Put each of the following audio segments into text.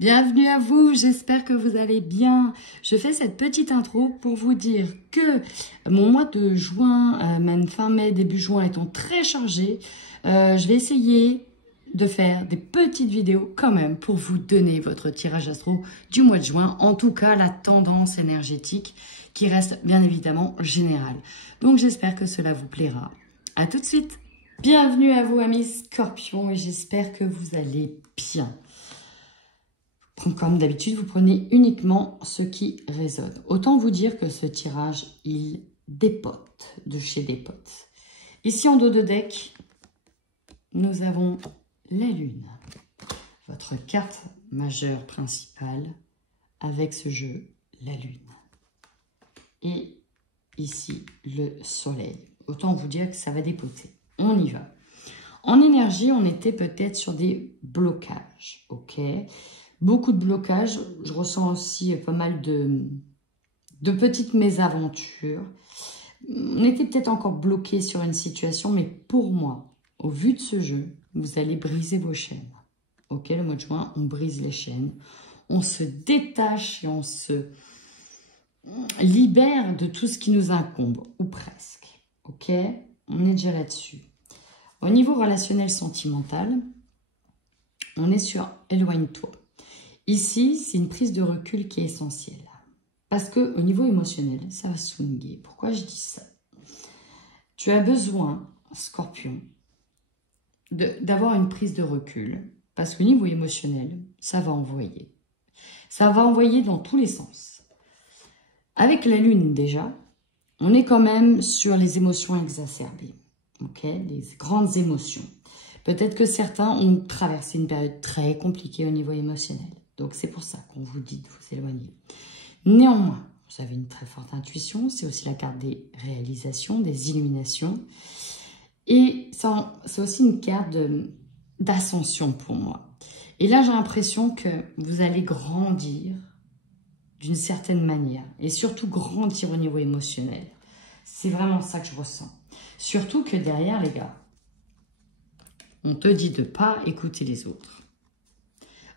Bienvenue à vous, j'espère que vous allez bien. Je fais cette petite intro pour vous dire que mon mois de juin, même fin mai, début juin étant très chargé, je vais essayer de faire des petites vidéos quand même pour vous donner votre tirage astro du mois de juin. En tout cas, la tendance énergétique qui reste bien évidemment générale. Donc j'espère que cela vous plaira. À tout de suite. Bienvenue à vous amis Scorpions et j'espère que vous allez bien. Comme d'habitude, vous prenez uniquement ce qui résonne. Autant vous dire que ce tirage, il dépote de chez Dépote. Ici, en dos de deck, nous avons la Lune, votre carte majeure principale avec ce jeu, la Lune. Et ici, le Soleil. Autant vous dire que ça va dépoter. On y va. En énergie, on était peut-être sur des blocages, ok ? Beaucoup de blocages, je ressens aussi pas mal de petites mésaventures. On était peut-être encore bloqué sur une situation, mais pour moi, au vu de ce jeu, vous allez briser vos chaînes. Ok, le mois de juin, on brise les chaînes, on se détache et on se libère de tout ce qui nous incombe, ou presque. Ok, on est déjà là-dessus. Au niveau relationnel sentimental, on est sur éloigne-toi. Ici, c'est une prise de recul qui est essentielle. Parce qu'au niveau émotionnel, ça va swinguer. Pourquoi je dis ça? Tu as besoin, Scorpion, d'avoir une prise de recul. Parce qu'au niveau émotionnel, ça va envoyer. Ça va envoyer dans tous les sens. Avec la Lune déjà, on est quand même sur les émotions exacerbées. Ok, les grandes émotions. Peut-être que certains ont traversé une période très compliquée au niveau émotionnel. Donc, c'est pour ça qu'on vous dit de vous éloigner. Néanmoins, vous avez une très forte intuition. C'est aussi la carte des réalisations, des illuminations. Et c'est aussi une carte d'ascension pour moi. Et là, j'ai l'impression que vous allez grandir d'une certaine manière. Et surtout, grandir au niveau émotionnel. C'est vraiment ça que je ressens. Surtout que derrière, les gars, on te dit de ne pas écouter les autres.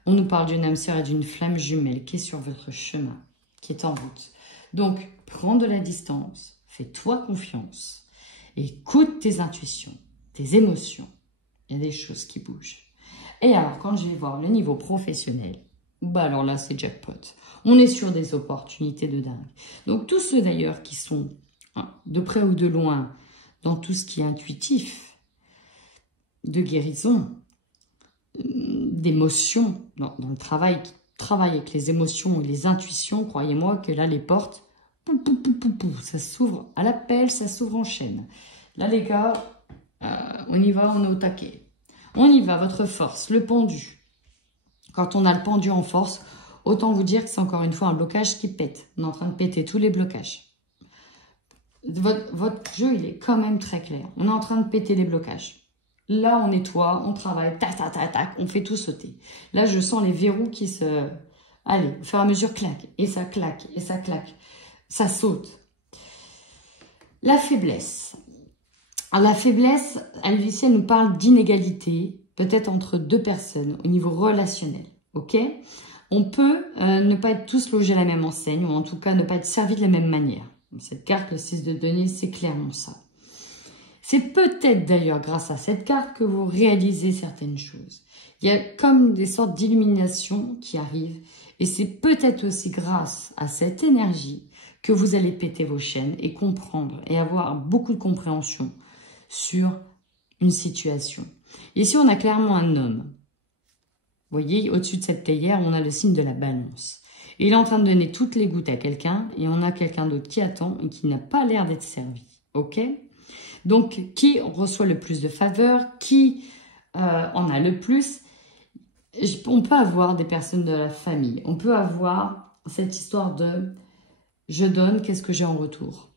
On nous parle d'une âme sœur et d'une flamme jumelle qui est sur votre chemin, qui est en route. Donc, prends de la distance, fais-toi confiance, écoute tes intuitions, tes émotions. Il y a des choses qui bougent. Et alors, quand je vais voir le niveau professionnel, bah alors là, c'est jackpot. On est sur des opportunités de dingue. Donc, tous ceux d'ailleurs qui sont de près ou de loin dans tout ce qui est intuitif, de guérison, d'émotions, dans le travail qui travaille avec les émotions et les intuitions, croyez-moi que là, les portes, ça s'ouvre à l'appel, ça s'ouvre en chaîne. Là, les gars, on y va, on est au taquet. On y va, votre force, le pendu. Quand on a le pendu en force, autant vous dire que c'est encore une fois un blocage qui pète. On est en train de péter tous les blocages. Votre jeu, il est quand même très clair. On est en train de péter les blocages. Là, on nettoie, on travaille, tac, tac, tac, tac, on fait tout sauter. Là, je sens les verrous qui se... Allez, au fur et à mesure, claque, et ça claque, et ça claque. Ça saute. La faiblesse. Alors, la faiblesse, ici, elle nous parle d'inégalité, peut-être entre deux personnes, au niveau relationnel, ok? On peut ne pas être tous logés à la même enseigne, ou en tout cas, ne pas être servis de la même manière. Cette carte, le 6 de denier, c'est clairement ça. C'est peut-être d'ailleurs grâce à cette carte que vous réalisez certaines choses. Il y a comme des sortes d'illuminations qui arrivent et c'est peut-être aussi grâce à cette énergie que vous allez péter vos chaînes et comprendre et avoir beaucoup de compréhension sur une situation. Ici, on a clairement un homme. Vous voyez, au-dessus de cette théière, on a le signe de la balance. Et il est en train de donner toutes les gouttes à quelqu'un et on a quelqu'un d'autre qui attend et qui n'a pas l'air d'être servi. Ok ? Donc, qui reçoit le plus de faveurs, qui en a le plus? On peut avoir des personnes de la famille. On peut avoir cette histoire de « je donne, qu'est-ce que j'ai en retour ?»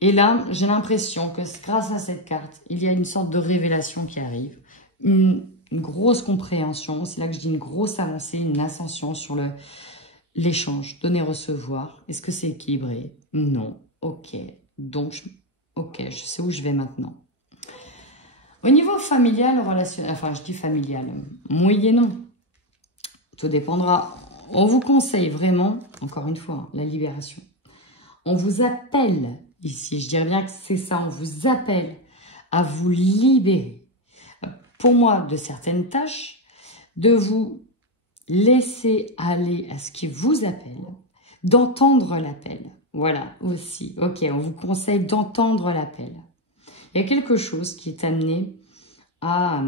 Et là, j'ai l'impression que grâce à cette carte, il y a une sorte de révélation qui arrive. Une grosse compréhension. C'est là que je dis une grosse avancée, une ascension sur l'échange. Donner-recevoir. Est-ce que c'est équilibré? Non. Ok. Donc, ok, je sais où je vais maintenant. Au niveau familial, relationnel, enfin je dis familial, oui et non. Tout dépendra. On vous conseille vraiment, encore une fois, la libération. On vous appelle ici, je dirais bien que c'est ça, on vous appelle à vous libérer. Pour moi, de certaines tâches, de vous laisser aller à ce qui vous appelle, d'entendre l'appel. Voilà, aussi. Ok, on vous conseille d'entendre l'appel. Il y a quelque chose qui est amené à...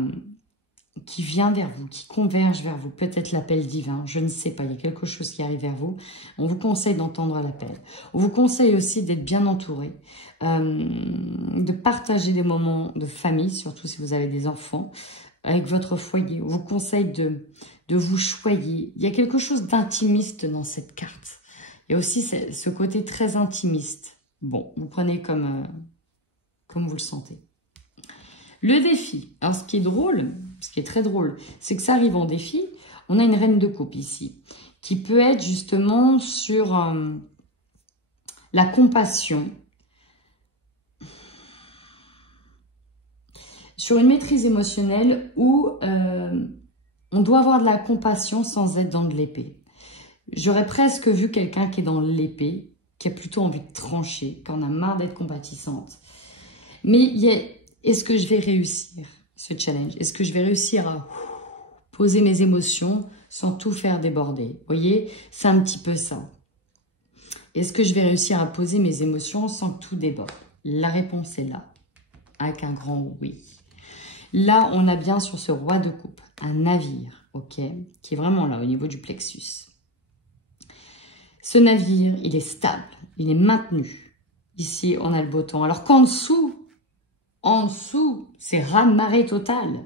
qui vient vers vous, qui converge vers vous. Peut-être l'appel divin, je ne sais pas. Il y a quelque chose qui arrive vers vous. On vous conseille d'entendre l'appel. On vous conseille aussi d'être bien entouré, de partager des moments de famille, surtout si vous avez des enfants, avec votre foyer. On vous conseille de vous choyer. Il y a quelque chose d'intimiste dans cette carte. Il y a aussi ce côté très intimiste. Bon, vous prenez comme vous le sentez. Le défi. Alors, ce qui est drôle, ce qui est très drôle, c'est que ça arrive en défi. On a une reine de coupe ici, qui peut être justement sur la compassion, sur une maîtrise émotionnelle où on doit avoir de la compassion sans être dans de l'épée. J'aurais presque vu quelqu'un qui est dans l'épée, qui a plutôt envie de trancher, qui en a marre d'être compatissante. Mais est-ce que je vais réussir ce challenge? Est-ce que je vais réussir à poser mes émotions sans tout faire déborder? Vous voyez, c'est un petit peu ça. Est-ce que je vais réussir à poser mes émotions sans que tout déborde? La réponse est là, avec un grand oui. Là, on a bien sur ce roi de coupe un navire, ok, qui est vraiment là au niveau du plexus. Ce navire, il est stable, il est maintenu. Ici, on a le beau temps. Alors qu'en dessous, c'est raz-de-marée totale.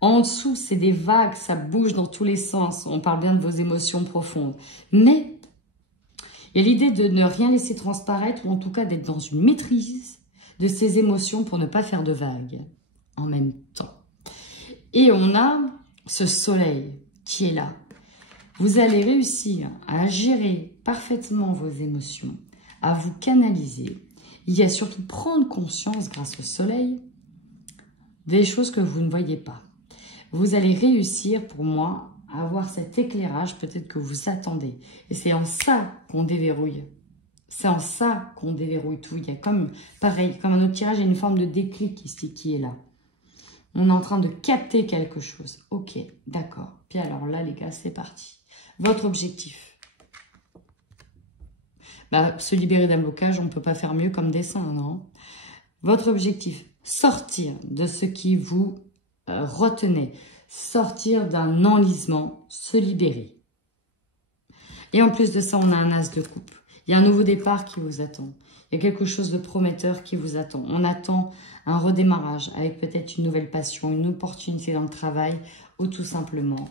En dessous, c'est des vagues, ça bouge dans tous les sens. On parle bien de vos émotions profondes. Mais il y a l'idée de ne rien laisser transparaître, ou en tout cas d'être dans une maîtrise de ses émotions pour ne pas faire de vagues en même temps. Et on a ce soleil qui est là. Vous allez réussir à gérer parfaitement vos émotions, à vous canaliser. Il y a surtout prendre conscience, grâce au soleil, des choses que vous ne voyez pas. Vous allez réussir, pour moi, à avoir cet éclairage peut-être que vous attendez. Et c'est en ça qu'on déverrouille. C'est en ça qu'on déverrouille tout. Il y a comme, pareil, comme un autre tirage, il y a une forme de déclic ici qui est là. On est en train de capter quelque chose. Ok, d'accord. Puis alors là, les gars, c'est parti. Votre objectif. Se libérer d'un blocage, on ne peut pas faire mieux comme dessin, non? Votre objectif, sortir de ce qui vous retenait, sortir d'un enlisement, se libérer. Et en plus de ça, on a un as de coupe. Il y a un nouveau départ qui vous attend. Il y a quelque chose de prometteur qui vous attend. On attend un redémarrage avec peut-être une nouvelle passion, une opportunité dans le travail ou tout simplement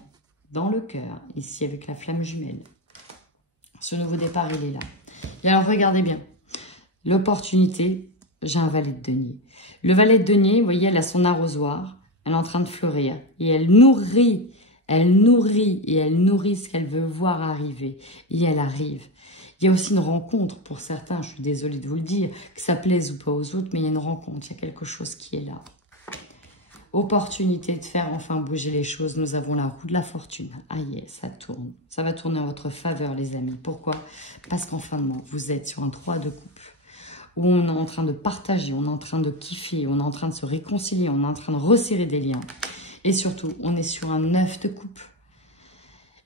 dans le cœur, ici avec la flamme jumelle. Ce nouveau départ, il est là. Et alors, regardez bien. L'opportunité, j'ai un valet de denier. Le valet de denier, vous voyez, elle a son arrosoir. Elle est en train de fleurir. Et elle nourrit et elle nourrit ce qu'elle veut voir arriver. Et elle arrive. Il y a aussi une rencontre pour certains, je suis désolée de vous le dire, que ça plaise ou pas aux autres, mais il y a une rencontre, il y a quelque chose qui est là. Opportunité de faire enfin bouger les choses. Nous avons la roue de la fortune. Ah yes, ça tourne. Ça va tourner en votre faveur, les amis. Pourquoi? Parce qu'en fin de mois, vous êtes sur un 3 de coupe où on est en train de partager, on est en train de kiffer, on est en train de se réconcilier, on est en train de resserrer des liens. Et surtout, on est sur un 9 de coupe.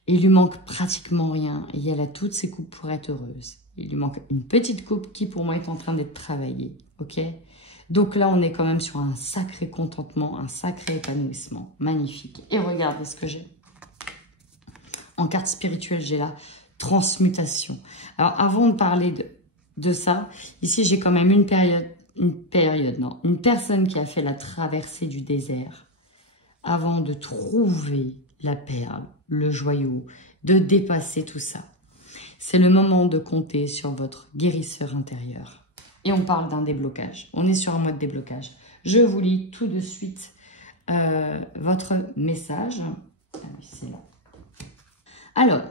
Il lui manque pratiquement rien. Et elle a toutes ses coupes pour être heureuse. Il lui manque une petite coupe qui, pour moi, est en train d'être travaillée. Ok? Donc là, on est quand même sur un sacré contentement, un sacré épanouissement. Magnifique. Et regardez ce que j'ai. En carte spirituelle, j'ai la transmutation. Alors, avant de parler de ça, ici, j'ai quand même une personne qui a fait la traversée du désert avant de trouver la perle, le joyau, de dépasser tout ça. C'est le moment de compter sur votre guérisseur intérieur. Et on parle d'un déblocage. On est sur un mode déblocage. Je vous lis tout de suite votre message. Ah oui, c'est là. Alors,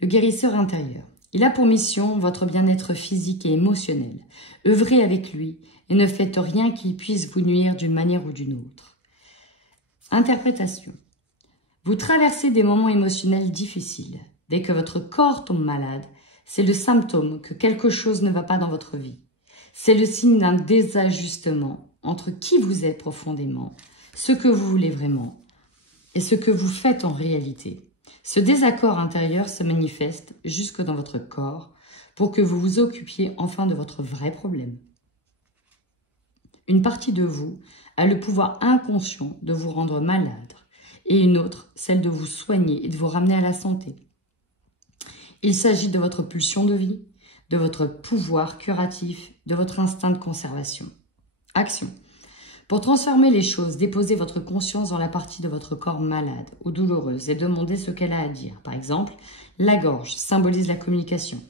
le guérisseur intérieur. Il a pour mission votre bien-être physique et émotionnel. Œuvrez avec lui et ne faites rien qui puisse vous nuire d'une manière ou d'une autre. Interprétation. Vous traversez des moments émotionnels difficiles. Dès que votre corps tombe malade, c'est le symptôme que quelque chose ne va pas dans votre vie. C'est le signe d'un désajustement entre qui vous êtes profondément, ce que vous voulez vraiment et ce que vous faites en réalité. Ce désaccord intérieur se manifeste jusque dans votre corps pour que vous vous occupiez enfin de votre vrai problème. Une partie de vous a le pouvoir inconscient de vous rendre malade et une autre, celle de vous soigner et de vous ramener à la santé. Il s'agit de votre pulsion de vie, de votre pouvoir curatif, de votre instinct de conservation. Action. Pour transformer les choses, déposez votre conscience dans la partie de votre corps malade ou douloureuse et demandez ce qu'elle a à dire. Par exemple, la gorge symbolise la communication.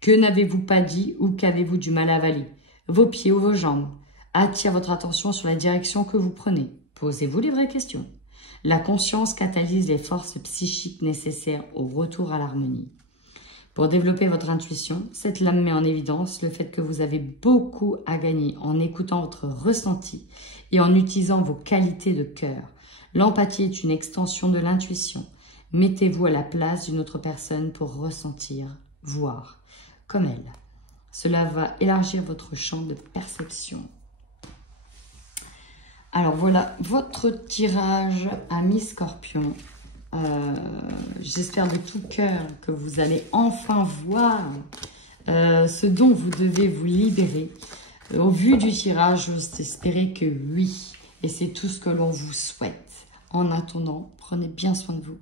Que n'avez-vous pas dit ou qu'avez-vous du mal à avaler? Vos pieds ou vos jambes attirent votre attention sur la direction que vous prenez. Posez-vous les vraies questions. La conscience catalyse les forces psychiques nécessaires au retour à l'harmonie. Pour développer votre intuition, cette lame met en évidence le fait que vous avez beaucoup à gagner en écoutant votre ressenti et en utilisant vos qualités de cœur. L'empathie est une extension de l'intuition. Mettez-vous à la place d'une autre personne pour ressentir, voir comme elle. Cela va élargir votre champ de perception. Alors voilà votre tirage, amis Scorpion. J'espère de tout cœur que vous allez enfin voir ce dont vous devez vous libérer. Au vu du tirage, j'ose espérer que oui. Et c'est tout ce que l'on vous souhaite. En attendant, prenez bien soin de vous.